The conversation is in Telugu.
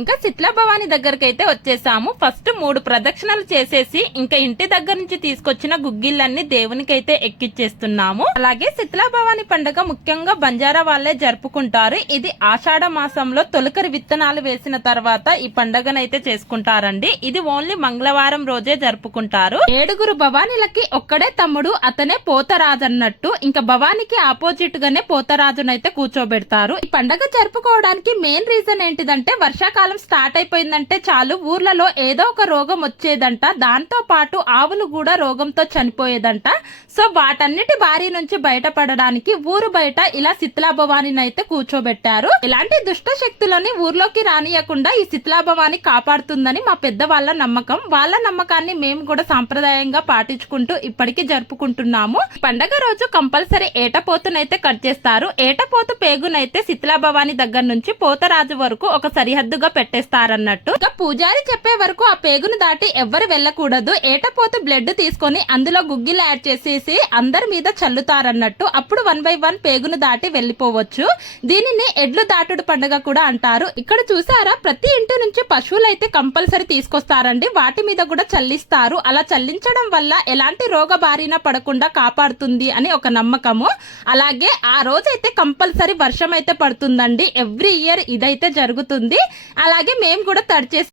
ఇంకా శిట్లా భవాని దగ్గరికి అయితే వచ్చేసాము. ఫస్ట్ మూడు ప్రదక్షిణలు చేసేసి ఇంకా ఇంటి దగ్గర నుంచి తీసుకొచ్చిన గుగ్గిళ్ళన్ని దేవునికి అయితే ఎక్కిచ్చేస్తున్నాము. అలాగే శిథిలా భవాని పండుగ ముఖ్యంగా బంజారా వాళ్ళే జరుపుకుంటారు. ఇది ఆషాఢ మాసంలో తొలకరి విత్తనాలు వేసిన తర్వాత ఈ పండుగనైతే చేసుకుంటారండి. ఇది ఓన్లీ మంగళవారం రోజే జరుపుకుంటారు. ఏడుగురు భవానీలకి ఒక్కడే తమ్ముడు అతనే పోతరాజు అన్నట్టు ఇంకా భవానికి ఆపోజిట్ గానే పోతరాజునైతే కూర్చోబెడతారు. ఈ పండగ జరుపుకోవడానికి మెయిన్ రీజన్ ఏంటిదంటే వర్షాకాలం స్టార్ట్ అయిపోయిందంటే చాలు. ఊర్లలో ఏదో ఒక రోగం వచ్చేదంట. దాంతో పాటు ఆవులు కూడా రోగంతో చనిపోయేదంట. సో వాటన్నిటి బారి నుంచి బయటపడడానికి ఊరు బయట ఇలా శిథిలాభవానిని అయితే కూర్చోబెట్టారు. ఇలాంటి దుష్ట శక్తులని ఊర్లోకి రానియకుండా ఈ శిథిలాభవాని కాపాడుతుందని మా పెద్ద వాళ్ళ నమ్మకం. వాళ్ళ నమ్మకాన్ని మేము కూడా సాంప్రదాయంగా పాటించుకుంటూ ఇప్పటికీ జరుపుకుంటున్నాము. పండగ రోజు కంపల్సరీ ఏటపోతునైతే కట్ చేస్తారు. ఏటపోతు పేగునైతే శిథిలాభవాని దగ్గర నుంచి పోతరాజు వరకు ఒక సరిహద్దుగా పెట్టేస్తారన్నట్టు. ఇక పూజారి చెప్పే వరకు ఆ పేగును దాటి ఎవ్వరు వెళ్ళకూడదు. ఏటపోతు బ్లడ్ తీసుకొని అందులో గుగ్గిలు యాడ్ చేసేసి అందరి మీద చల్లుతారన్నట్టు అప్పుడు వన్ బై వన్ పేగును దాటి వెళ్ళిపోవచ్చు. దీనిని ఎడ్లు దాటుడు పండుగ కూడా అంటారు. ఇక్కడ చూసారా? ప్రతి ఇంటి నుంచి పశువులు అయితే కంపల్సరీ తీసుకొస్తారండి. వాటి మీద కూడా చల్లిస్తారు. అలా చల్లించడం వల్ల ఎలాంటి రోగ బారిన పడకుండా కాపాడుతుంది అని ఒక నమ్మకము. అలాగే ఆ రోజైతే కంపల్సరీ వర్షం అయితే పడుతుందండి. ఎవ్రీ ఇయర్ ఇదైతే జరుగుతుంది. అలాగే మేము కూడా తడిచేసి